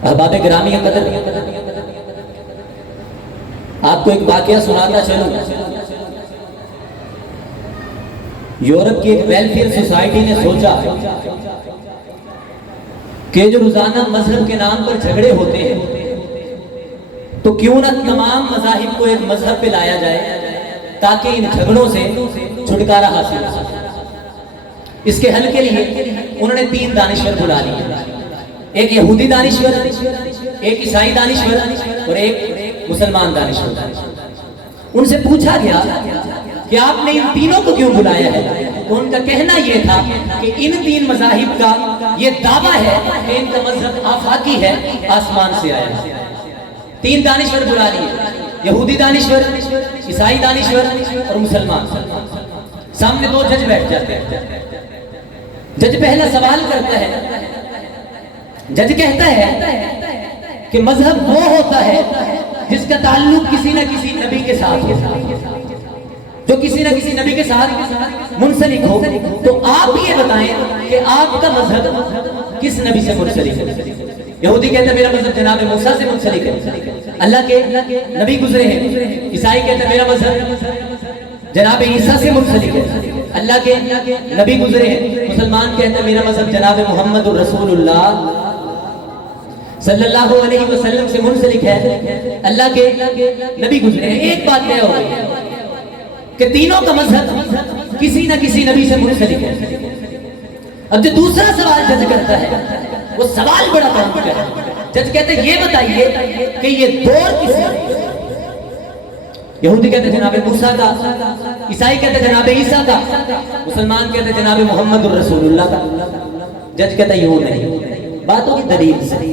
احباب گرامی قدر، آپ کو ایک واقعہ سناتا چلوں۔ یورپ کی ایک ویلفیئر سوسائٹی نے سوچا کہ جو روزانہ مذہب کے نام پر جھگڑے ہوتے ہیں تو کیوں نہ تمام مذاہب کو ایک مذہب پہ لایا جائے تاکہ ان جھگڑوں سے چھٹکارا حاصل ہو سکے۔ اس کے حل کے لیے انہوں نے 3 دانشور بلا لیے، ایک یہودی دانشور، ایک عیسائی دانشور اور ایک مسلمان دانشور۔ ان سے پوچھا گیا کہ آپ نے ان تینوں کو کیوں بلایا ہے؟ تو ان کا کہنا یہ تھا کہ ان 3 مذاہب کا یہ دعویٰ ہے کہ ان کا مذہب آفاقی ہے، آسمان سے آیا ہے۔ 3 دانشور بلا لیے، یہودی دانشور، عیسائی دانشور اور مسلمان۔ سامنے 2 جج بیٹھ جاتے ہیں۔ جج پہلا سوال کرتا ہے، جج کہتا ہے کہ مذہب وہ ہوتا ہے جس کا تعلق کسی نہ کسی نبی کے ساتھ ہو، جو کسی نہ کسی نبی کے ساتھ منسلک ہو۔ تو آپ یہ بتائیں کہ آپ کا مذہب کس نبی سے منسلک ہے؟ یہودی کہتا ہے میرا مذہب جناب موسیٰ سے منسلک ہے، اللہ کے نبی گزرے ہیں۔ عیسائی کہتا ہے میرا مذہب جناب عیسیٰ سے منسلک ہے، اللہ کے نبی گزرے ہیں۔ مسلمان کہتا ہے میرا مذہب جناب محمد الرسول اللہ صلی اللہ علیہ وسلم سے منسلک ہے، اللہ کے نبی گزرے ہیں۔ ایک بات طے ہو گئی کہ تینوں کا مذہب کسی نہ کسی نبی سے منسلک ہے۔ اب جو دوسرا سوال جج کرتا ہے وہ سوال بڑا کام ہے۔ جج کہتے ہیں یہ بتائیے کہ یہ دور کس ہے؟ یہودی کہتے ہیں جناب موسیٰ کا، عیسائی کہتے ہیں جناب عیسیٰ کا، مسلمان کہتے ہیں جناب محمد الرسول اللہ کا۔ جج کہتا ہے یوں نہیں، بات ہوگی دلیل سے،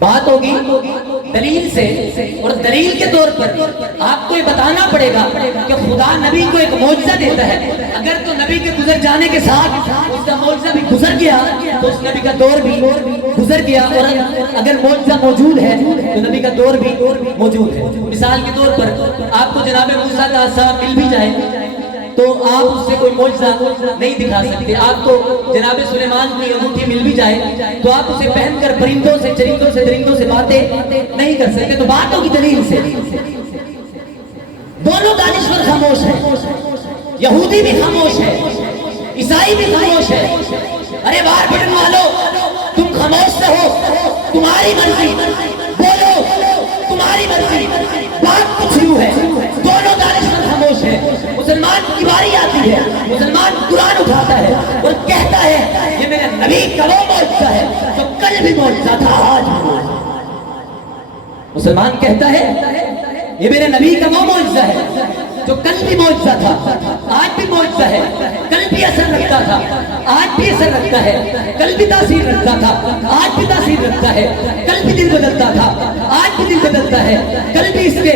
بات ہوگی دلیل سے، اور دلیل کے طور پر آپ کو یہ بتانا پڑے گا کہ خدا نبی کو ایک معجزہ دیتا ہے، اگر تو نبی کے گزر جانے کے ساتھ اس کا معجزہ بھی گزر گیا تو اس نبی کا دور بھی گزر گیا، اور اگر معجزہ موجود ہے تو نبی کا دور بھی موجود ہے۔ مثال کے طور پر آپ کو جناب موسیٰ کا عصا مل بھی جائے تو آپ اس سے کوئی معجزہ نہیں دکھا سکتے۔ آپ کو جناب سلیمان کی انگوٹھی مل بھی جائے تو آپ اسے پہن کر پرندوں سے، چرندوں سے، درندوں سے باتیں نہیں کر سکتے۔ تو بات ہوگی دلیل سے۔ دونوں دانشور خاموش ہیں، یہودی بھی خاموش ہے، عیسائی بھی خاموش ہے۔ ارے بار بٹن والو، تم خاموش سے ہو، تمہاری مرضی، بولو تمہاری مرضی، بات کچھ یوں ہے۔ دونوں دانشور خاموش ہیں۔ مسلمان کی باری آتی ہے، مسلمان قرآن اٹھاتا ہے اور کہتا ہے یہ میرے نبی کا وہ معجزہ ہے جو کل بھی معجزہ تھا، آج بھی معجزہ۔ مسلمان کہتا ہے یہ میرے نبی کا وہ معجزہ ہے جو کل بھی معجزہ تھا، آج بھی معجزہ ہے، کل بھی اثر رکھتا تھا، آج بھی اثر رکھتا ہے، کل بھی تاثیر رکھتا تھا، آج بھی تاثیر رکھتا ہے، کل بھی دل بدلتا تھا، آج بھی دل بدلتا ہے، کل بھی اس کے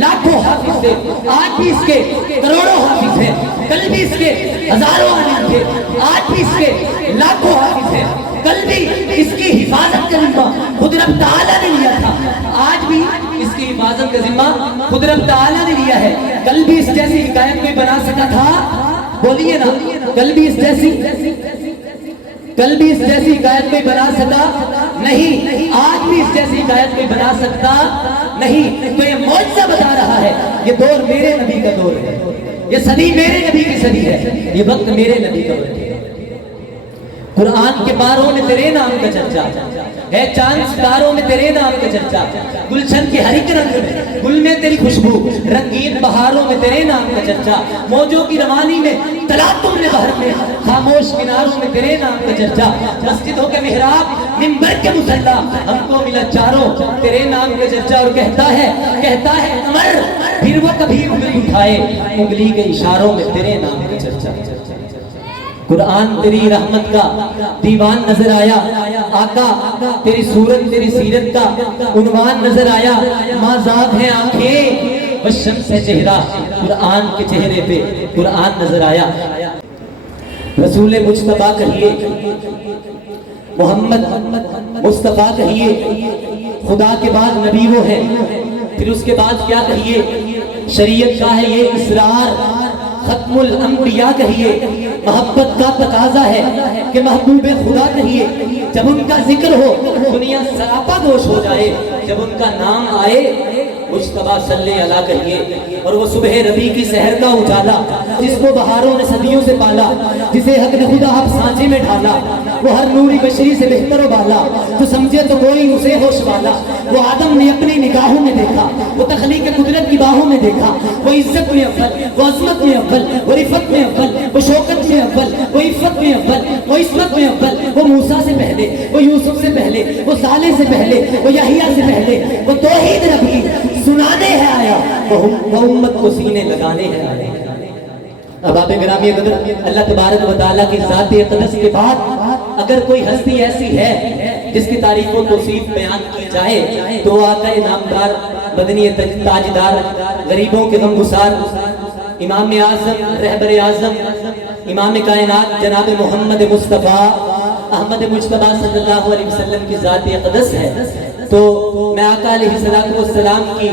لاکھوں حافظ تھے، آج بھی اس کے کروڑوں حافظ ہیں، کل بھی اس کے ہزاروں عالم تھے، آج بھی اس کے لاکھوں حافظ ہیں، کل بھی اس کی حفاظت کا ذمہ خود رب تعالیٰ نے لیا تھا، آج بھی اس کی حفاظت کا ذمہ خود رب تعالیٰ نے لیا ہے۔ کل بھی اس جیسی حکایت کوئی بنا سکا تھا؟ بولیے نا، کل بھی اس جیسی حکایت کوئی بنا سکا نہیں، آج بھی اس جیسی حکایت کوئی بنا سکتا نہیں۔ تو یہ معجزہ بتا رہا ہے یہ دور میرے نبی کا دور ہے، یہ صدی میرے نبی کی صدی ہے، یہ وقت میرے نبی کا وقت ہے۔ قرآن کے باروں میں تیرے نام کا چرچا ہے، چاند ستاروں میں تیرے نام کا چرچا، گلشن کے ہر ایک رنگ میں گل میں تیری خوشبو، رنگین بہاروں میں تیرے نام کا چرچا، موجوں کی روانی میں تلاطم میں بہر میں، خاموش کناروں میں تیرے نام کا چرچا، مسجدوں کے محراب منبر کے مصلی ہم کو ملا چاروں، تیرے نام کا چرچا۔ اور کہتا ہے عمر، پھر وہ کبھی انگلی اٹھائے، انگلی کے اشاروں میں تیرے نام کا چرچا۔ قرآن تیری رحمت کا دیوان نظر آیا، آقا تیری صورت تیری سیرت کا عنوان نظر آیا، مازاد ہیں آنکھیں والشمس ہے چہرہ، قرآن کے چہرے پہ قرآن نظر آیا۔ رسول مجتبیٰ کہیے، محمد مصطفیٰ کہیے، خدا کے بعد نبی وہ ہے، پھر اس کے بعد کیا کہیے؟ شریعت کا ہے یہ اسرار، ختم الانبیاء کہیے، محبت کا تقاضا ہے کہ محبوب خدا کہیے، جب ان کا ذکر ہو دنیا سراپا گوش ہو جائے، جب ان کا نام آئے مجتبیٰ صلی اللہ کہیے۔ اور وہ صبح ربیع کی سحر کا اجالا جس کو بہاروں نے صدیوں سے پالا، جسے حق نے خدا آپ سانچے میں ڈھالا، وہ ہر نوری بشری سے بہتر و بالا، تو سمجھے تو کوئی اسے ہوش والا۔ وہ آدم نے اپنی نگاہوں میں دیکھا، وہ تخلیق قدرت کی باہوں میں دیکھا، وہ عزت میں اول، وہ عظمت میں اول، وہ رفت میں اول، وہ شوکت میں اول، وہ عفت میں اول، وہ عصمت میں اول، وہ موسیٰ سے پہلے، وہ یوسف سے پہلے، وہ صالح سے پہلے، وہ یحییٰ سے پہلے، وہ توحید رب کی سنانے ہے آیا، وہ امت کو سینے لگانے ہے آیا۔ احباب گرامی قدر، اللہ تبارک و تعالیٰ کی ذات اقدس کے بعد اگر کوئی ہستی ایسی ہے جس کی تعریف و توصیف بیان کی جائے تو وہ آقا نامدار، مدنی تاجدار، غریبوں کے غمگسار، امام اعظم، رہبر اعظم، امام کائنات جناب محمد مصطفیٰ احمد مجتبیٰ صلی اللہ علیہ وسلم کی ذات اقدس ہے۔ تو میں آقا علیہ السلام کی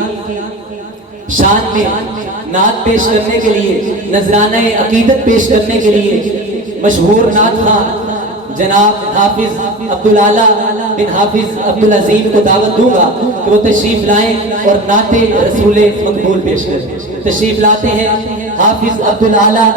شان میں نعت پیش کرنے کے لیے، نذرانہ عقیدت پیش کرنے کے لیے مشہور نعت خواں جناب حافظ عبدالعالی بن حافظ عبدالعظیم کو دعوت دوں گا کہ وہ تشریف لائیں اور نعت رسول مقبول پیش کریں۔ تشریف لاتے ہیں حافظ عبدالعالی